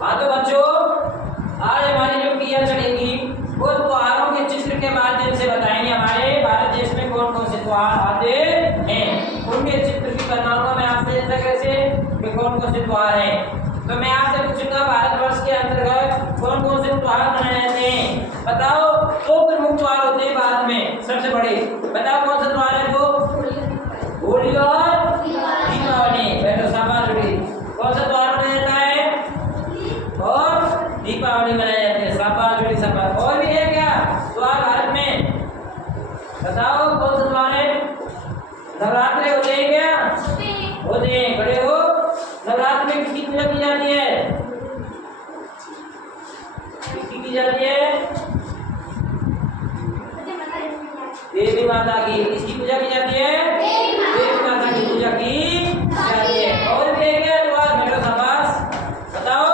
हाँ तो बच्चों, आज हमारी जो क्रिया चलेगी वो त्योहारों के चित्र के माध्यम से बताएंगे। हमारे भारत देश में कौन कौन से त्योहार आते हैं, उनके चित्र की बनाऊंगा मैं आपसे ऐसा कैसे कि कौन कौन से त्योहार हैं। तो मैं आपसे पूछूंगा भारतवर्ष के अंतर्गत कौन कौन से त्योहार मनाए जाते हैं। बताओ, दो प्रमुख त्योहार होते हैं भारत में सबसे बड़े। बताओ कौन सा त्योहार है वो? होली और दीपावली। बैठो शाबाश बेटी। कौन सा त्योहार मनाया जाता है? और दीपावली मनाई जाती है। शाबाश बेटी शाबाश। और भी है क्या त्योहार भारत में? बताओ कौन सा त्योहार है? नवरात्रि होते हैं क्या? होते हैं। खड़े हो। नवरात्रि में किसकी पूजा की जाती है? किसकी की जाती है? देवी माता की। किसकी पूजा की जाती है? देवी माता की पूजा की जाती है। और भी है क्या त्योहार? मेरा शाबाश। बताओ,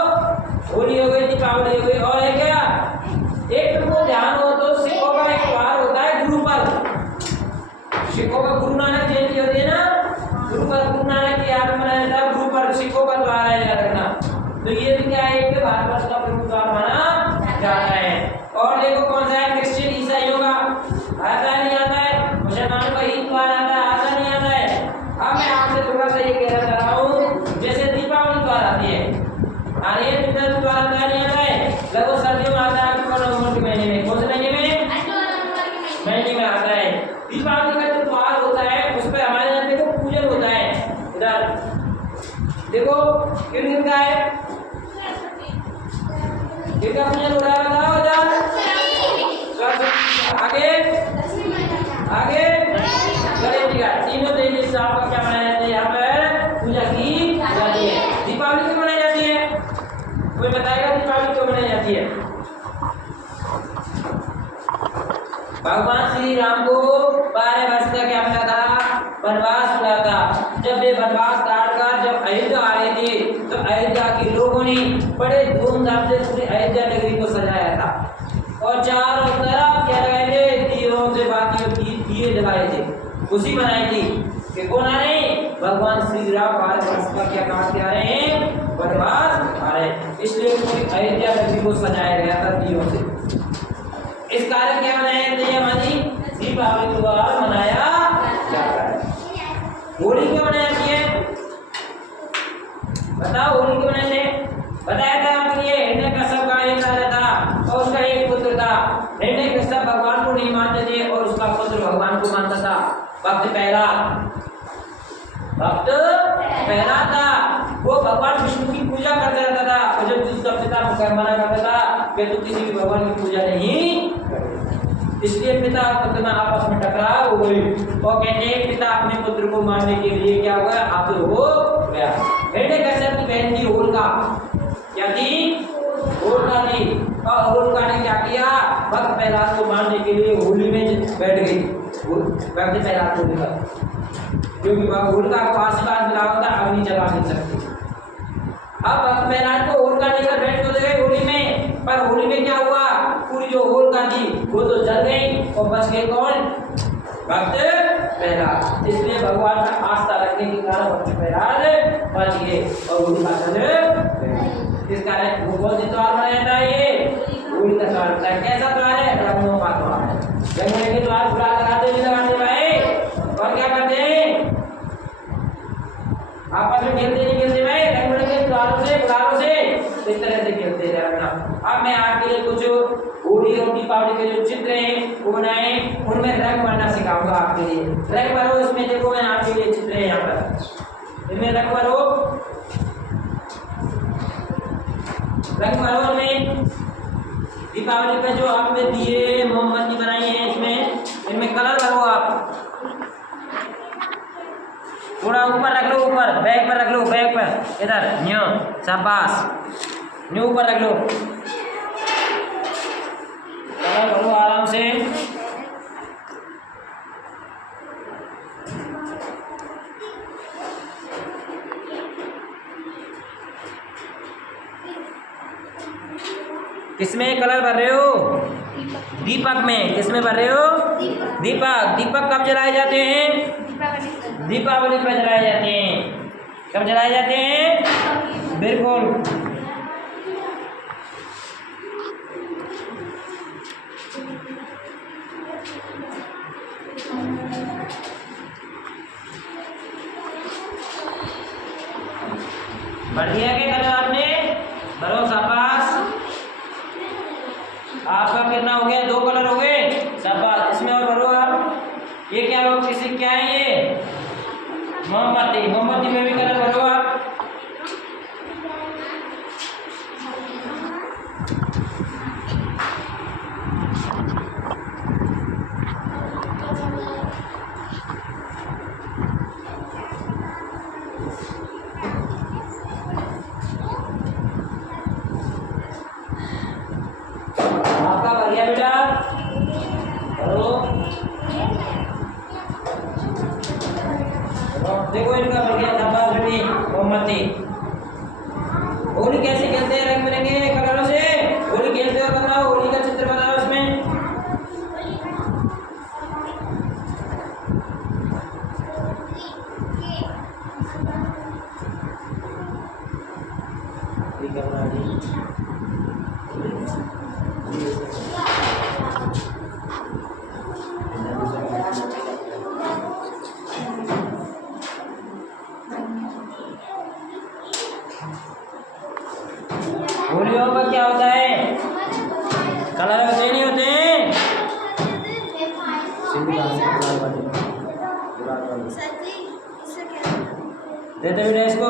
होली हो गई, दीपावली हो गई, और है क्या? एक तुमको ध्यान हो तो सिखों का एक त्योहार होता है गुरु पर्व। सिखों का गुरु नानक जयंती होती है ना, गुरु पर्व गुरु नानक की याद में मनाया जाता है गुरु पर्व। सिखों का त्योहार है, याद रखना। तो ये भी क्या है कि भारतवर्ष का प्रमुख त्योहार माना जाता है। और देखो कौन सा है? क्रिश्चियन ईसाइयों का आता है नहीं आता है? मुसलमानों का ईद त्योहार आता है, आता नहीं आता है? अब मैं आपसे थोड़ा सा ये कहना चाह रहा हूँ, जैसे दीपावली त्योहार आती है, आने दीपावली त्योहार आता है नहीं आता है? लगभग सर्दियों में आता है, अक्टूबर नवंबर के महीने में। कौन से महीने में? महीने में आता है। दीपावली का जो त्योहार होता है उस पर हमारे यहाँ देखो पूजन होता है। इधर देखो किन किन का है? किनका पूजन हो रहा है बताओ इधर। आगे आगे गणेश जी का। तीनों देवी साहब का क्या मनाया जाता है? यहाँ पर पूजा की जाती है। दीपावली क्यों मनाई जाती है? कोई बताएगा दीपावली क्यों मनाई जाती है? भगवान श्री राम को 12 वर्ष का क्या मिला था? वनवास मिला था। जब वे वनवास काट कर जब अयोध्या आ रहे थे तो अयोध्या के लोगों ने बड़े धूमधाम से पूरी अयोध्या नगरी को सजाया था और चारों तरफ क्या लगाए थे? दियों से बातियों की दिए जलाए थे, खुशी मनाई थी कि कौन आ रहे हैं? भगवान श्री राम भारतवर्ष का क्या काट के आ रहे हैं? वनवास आ रहे हैं। इसलिए पूरी अयोध्या नगरी को सजाया गया था दियों से। इस कारण क्या मनाया जाता है? हमारी दीपावली त्योहार मनाया जाता है। होली क्यों मनाई जाती है? बताओ होली क्यों मनाते हैं? बताया था आपके लिए हिरण्यकश्यप का एक राजा था और उसका एक पुत्र था। हिरण्यकश्यप भगवान को नहीं मानते थे और उसका पुत्र भगवान को मानता था। भक्त पहला था। वो भगवान विष्णु की पूजा करता रहता था और जब उसका पिता मना करता था कि तू किसी भी भगवान की पूजा नहीं करे, इसलिए पिता और पुत्र में आपस में टकराव हो गई और कहते हैं पिता अपने पुत्र को मारने के लिए क्या हुआ? आतुर हो गया। हिरण्यकश्यप की बहन थी होलिका। क्या थी? होलिका थी। और होलिका ने क्या किया? भक्त प्रहलाद को मारने के लिए होली में बैठ गई। भक्त प्रहलाद को लेकर, क्योंकि होलिका को आशीर्वाद मिला होता अग्नि जला नहीं सकती। अब भक्त प्रहलाद को होलिका लेकर बैठ तो गए होली में, पर होली में क्या हुआ? पूरी जो होलिका थी वो तो जल गई और बच गए कौन? भक्त प्रहलाद। इसलिए भगवान का आस्था रखने के कारण भक्त प्रहलाद बच गए और होलिका जल गई। इस कारण वो कौन सा त्योहार मनाया जाता है? ये होली का त्योहार होता है। कैसा त्योहार है? रंगों का त्योहार है। रंगों के त्योहार गुलाल लगाते नहीं लगाते भाई? और क्या करते हैं? आपस में खेलते नहीं खेलते भाई? रंग बिरंगे त्योहारों से गुलालों से इस तरह से खेलते रहना। अब मैं आपके लिए कुछ होली और दीपावली के जो चित्र हैं वो बनाए, उनमें रंग भरना सिखाऊंगा आपके लिए। रंग भरो। इसमें देखो मैं आपके लिए चित्र है यहाँ पर, इनमें रंग भरो। रंग भरो में दीपावली पे जो आपने दिए मोमबत्ती बनाई है इनमें कलर भरो। आप थोड़ा ऊपर रख लो, ऊपर बैग पर रख लो, बैग पर इधर न्यू। शाबाश, न्यू ऊपर रख लो। कलर भरो आराम से। किसमें कलर भर रहे हो? दीपक में। किसमें भर रहे हो? दीपक। दीपक कब जलाए जाते हैं? दीपावली पर जलाए जाते हैं। कब जलाए जाते हैं? बिल्कुल। करो शाबाश। आपका कितना हो गया? 2 कलर हो गए। शाबाश। इसमें और भरो आप। ये क्या हो? किसी क्या है ये? मोमबत्ती। मोमबत्ती में भी कलर भरो आप। आपका भर गया बेटा? करो। देखो इनका भर गया। शाबाश बेटी। मोमबत्ती। होली कैसे खेलते हैं रंग बिरंगे कलरों से? होली खेलते हो बताओ। होली का चित्र बताओ इसमें। होलियों का क्या होता है? कलर होते नहीं होते हैं? देते बेटा इसको।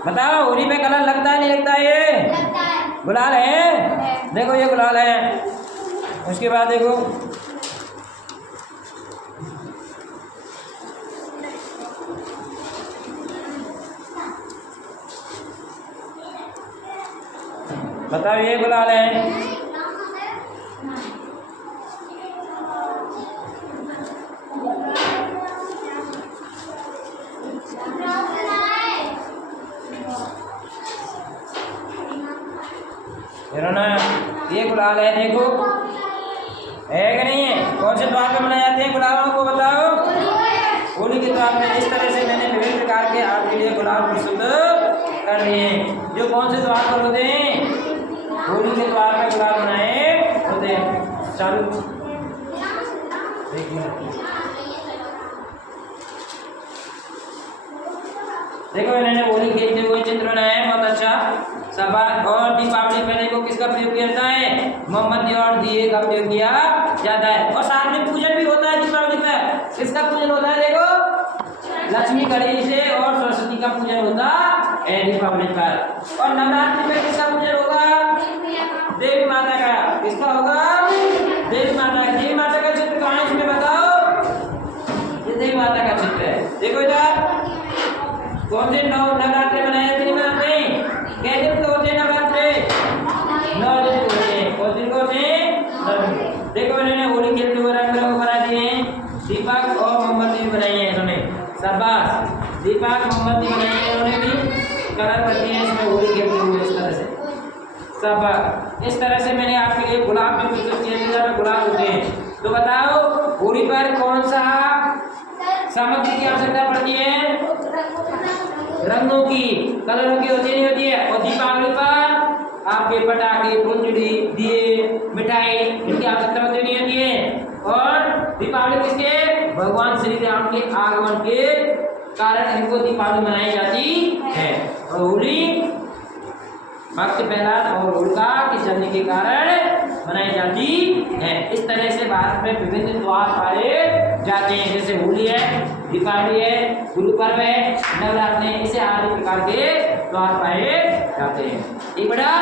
बताओ होली पे कलर लगता है नहीं लगता है? ये लगता है। गुलाल है। देखो ये गुलाल है। उसके बाद देखो बताओ ये गुलाल है। ना ये गुलाल है। देखो है कि नहीं है? कौन से त्योहार पे मनाए जाते हैं गुलालों को बताओ? होली के त्योहार में। इस तरह से मैंने विभिन्न प्रकार के आपके लिए गुलाल प्रस्तुत कर दिए हैं। जो कौन से त्योहार पर होते हैं? होली के त्योहार में गुलाल बनाए होते हैं। चालू देखो मैंने होली खेलते हुए चित्र बनाया है। बहुत अच्छा। शाबाश। और दीपावली में देखो किसका प्रयोग किया जाता है? मोमबत्ती और दिए का प्रयोग किया जाता है। और साथ में पूजन भी होता है दीपावली पर। किसका पूजन होता है? देखो लक्ष्मी गणेश से और सरस्वती का पूजन होता है दीपावली पर। और नवरात्रि में किसका पूजन होगा? देवी माता का। किसका होगा? देवी माता का। देवी माता का चित्र कहाँ है इसमें बताओ? ये देवी माता का चित्र है। देखो इधर कौन से नवरात्रि मनाए जाते नहीं मनाते? कैसे दिन को होते हैं नवरात्रि? 9 दिन को होते हैं। कौन दिन को होते हैं? देखो इन्होंने होली खेलते हुए रंग बिरंग बना दिए हैं। दीपक और मोमबत्ती भी बनाई है इन्होंने। शाबाश। दीपक मोमबत्ती बनाई है इन्होंने भी। कलर कर दिए इसमें होली खेलते हुए इस तरह से। शाबाश। इस तरह से मैंने आपके लिए गुलाब में प्रस्तुत किया है। गुलाब होते हैं। तो बताओ होली पर कौन सा सामग्री की आवश्यकता पड़ती है? रंगों की। कलरों की होती नहीं होती है? और दीपावली पर आपके पटाखे, फुलझड़ी, दिए, मिठाई इनकी आवश्यकता होती नहीं होती है। और दीपावली किसके? भगवान श्री राम के आगमन के कारण इनको दीपावली मनाई जाती है। और होली भक्त प्रहलाद और होलिका के जलने के कारण मनाई जाती है। इस तरह से भारत में विभिन्न त्योहार पाए जाते हैं। जैसे होली है, दीपावली है, गुरु पर्व है, नवरात्रि, इसे आदि प्रकार के त्योहार पाए जाते हैं। ठीक बेटा?